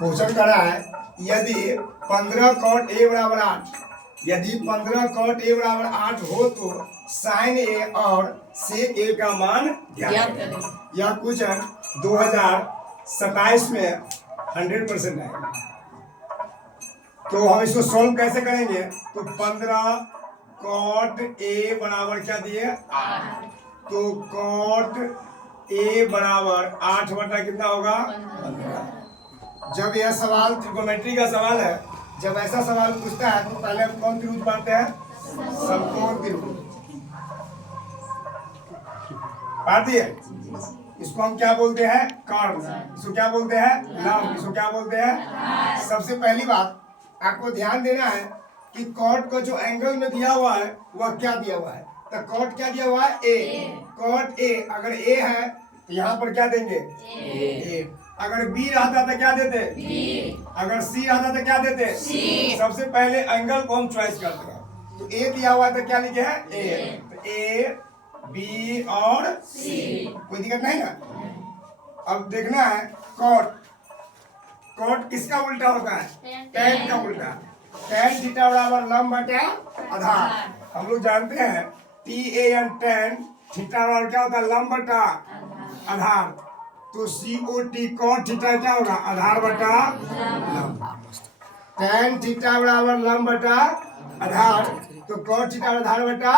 Question कर रहा है यदि 15 cot a बराबर 8, यदि 15 cot a बराबर 8 हो तो sin a और sec a का मान ज्ञात करें। यह क्वेश्चन 2027 में 100% आएगा। तो हम इसको सॉल्व कैसे करेंगे? तो 15 cot a बराबर क्या दिए 8, तो cot a बराबर 8 बटा कितना होगा 15। जब यह सवाल ट्रिग्नोमेट्री का सवाल है, जब ऐसा सवाल पूछता है तो पहले हम कौन त्रिभुज पढ़ते हैं? समकोण त्रिभुज पढ़ती है। इसको हम क्या बोलते हैं? कर्ण। इसको क्या बोलते हैं? लंब। इसको क्या बोलते हैं? सबसे पहली बात आपको ध्यान देना है कि कॉट का जो एंगल में दिया हुआ है वह क्या दिया हुआ है। तो कॉट क्या दिया हुआ है? ए। कॉट ए, अगर ए है तो यहाँ पर क्या देंगे? ए। अगर बी रहता तो क्या देते? बी। अगर सी रहता तो क्या देते? सी। सबसे पहले एंगल को हम चॉइस करते हैं। तो ए दिया हुआ है तो क्या लिखे है? ए। तो ए, बी और सी, कोई दिक्कत नहीं ना। अब देखना है कॉट। कॉट किसका उल्टा होता है? टैन का उल्टा। टैन थीटा बराबर लंब बटा आधार। हम लोग जानते हैं T A N tan theta बराबर क्या होता है? लंब बटा आधार। तो COT कॉट थीटा क्या होगा? आधार बटा लंब। टैन थीटा बराबर लंब बटा आधार, तो कॉट थीटा आधार बटा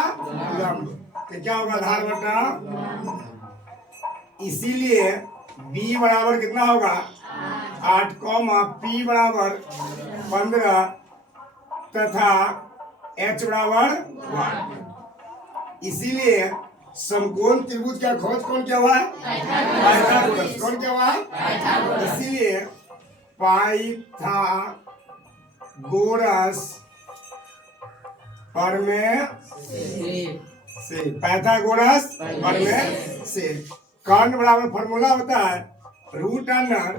लंब, तो क्या होगा? आधार बटा। इसीलिए B बराबर कितना होगा? 8, P बराबर 15 तथा H बराबर 1। इसीलिए समकोण त्रिभुज का खोज कौन क्या हुआ है? पाइथागोरस। कौन क्या हुआ है? इसीलिए पाइथागोरस परमेय से, पाइथागोरस परमेय से। कर्ण बराबर फॉर्मूला होता है रूट अंडर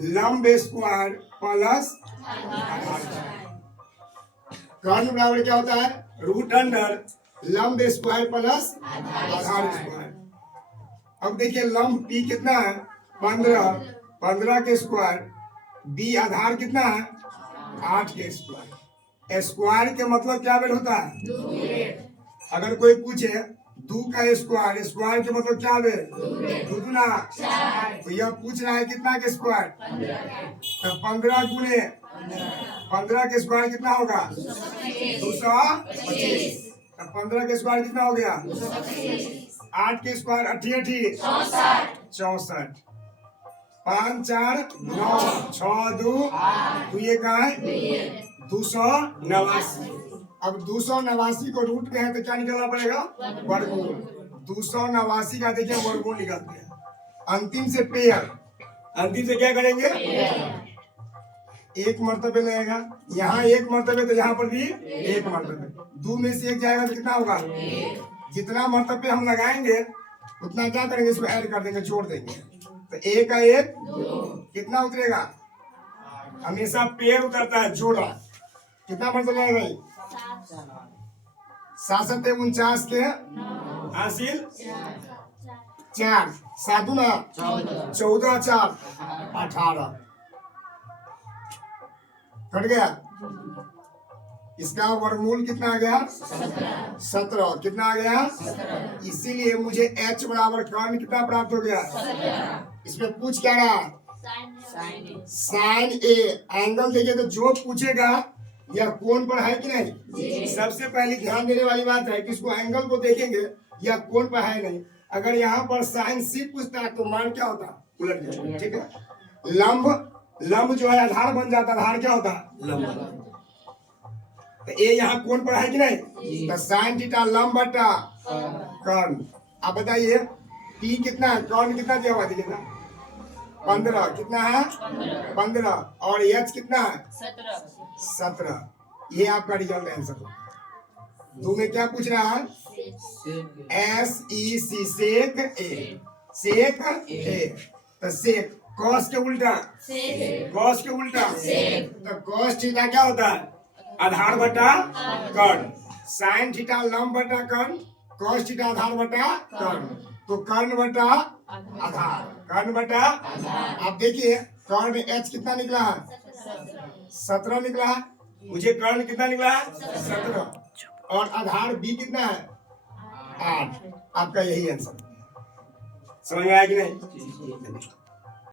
लंब स्क्वायर प्लस कर्ण बराबर क्या होता है? रूट अंडर लंब स्क्वायर प्लस आधार स्क्वायर। अब देखिए लंब P कितना है? 15 के स्क्वायर, B आधार कितना है? 8 के स्क्वायर। स्क्वायर के मतलब क्या बेल होता है? अगर कोई पूछे 2 का स्क्वायर, स्क्वायर के मतलब क्या बेल? 2 दूना। तो यह पूछ रहा है कितना के स्क्वायर? तो 15 गुणे 15 के स्क्वायर कितना होगा? 225। 15 के स्क्वायर कितना हो गया? 8 के स्क्वायर 88 64। 5 4 9 6 2 2 का है 289। अब 289 को रूट में है तो क्या निकालना पड़ेगा? वर्गमूल। 289 का देखिए वर्गमूल निकालते हैं। अंतिम से पेयर, अंतिम से क्या करेंगे? एक मर्तबे लगेगा, यहाँ एक मर्तबे तो यहाँ पर भी एक मर्तबे। 2 में से 1 जाएगा तो कितना होगा? जितना मर्तबे हम लगाएंगे उतना क्या करेंगे? इसको ऐड कर देंगे, जोड़ देंगे। तो 1 का 1 कितना उतरेगा? हमेशा पेड़ उतरता है जोड़ा। कितना मर्तबा है भाई? 7 7 49 के हासिल 4 7 ना 14 4 18 कट गया। इसका वर्गमूल कितना आ गया? 17। कितना आ गया? इसीलिए मुझे H बराबर कर्ण कितना प्राप्त हो गया? इसमें पूछ क्या रहा? साइन ए। एंगल देखिए तो जो पूछेगा यह कोण पर है कि नहीं। सबसे पहले ध्यान देने वाली बात है कि इसको एंगल को देखेंगे यह कोण पर है नहीं। अगर यहाँ पर साइन सी पूछता है तो मान क्या होता? उलट जाएगा। ठीक है। लंब जो है आधार बन जाता है। आधार क्या होता है? लंब। तो ए यहाँ कोण पर है कि नहीं? तो साइन थीटा लंब बटा कर्ण। आप बताइए P कितना है? कर्ण कितना दिया हुआ दिखेगा? 15। कितना है? 15। और H कितना है? 17। ये आपका रिजल्ट आंसर होगा। 2 में क्या पूछ रहा है? SEC सेक ए। सेक ए। तो सेक कॉस के उल्टा, कॉस के उल्टा। तो कॉस थीटा क्या होता है? आधार बटा कर्ण। साइन थीटा लंब बटा कर्ण, कॉस थीटा आधार बटा कर्ण। तो कर्ण बटा आधार, कर्ण बटा। आप देखिए कर्ण एच कितना निकला है? 17 निकला है। मुझे कर्ण कितना निकला है? 17। और आधार बी कितना है? 8। आपका यही आंसर। समझ में आया कि नहीं?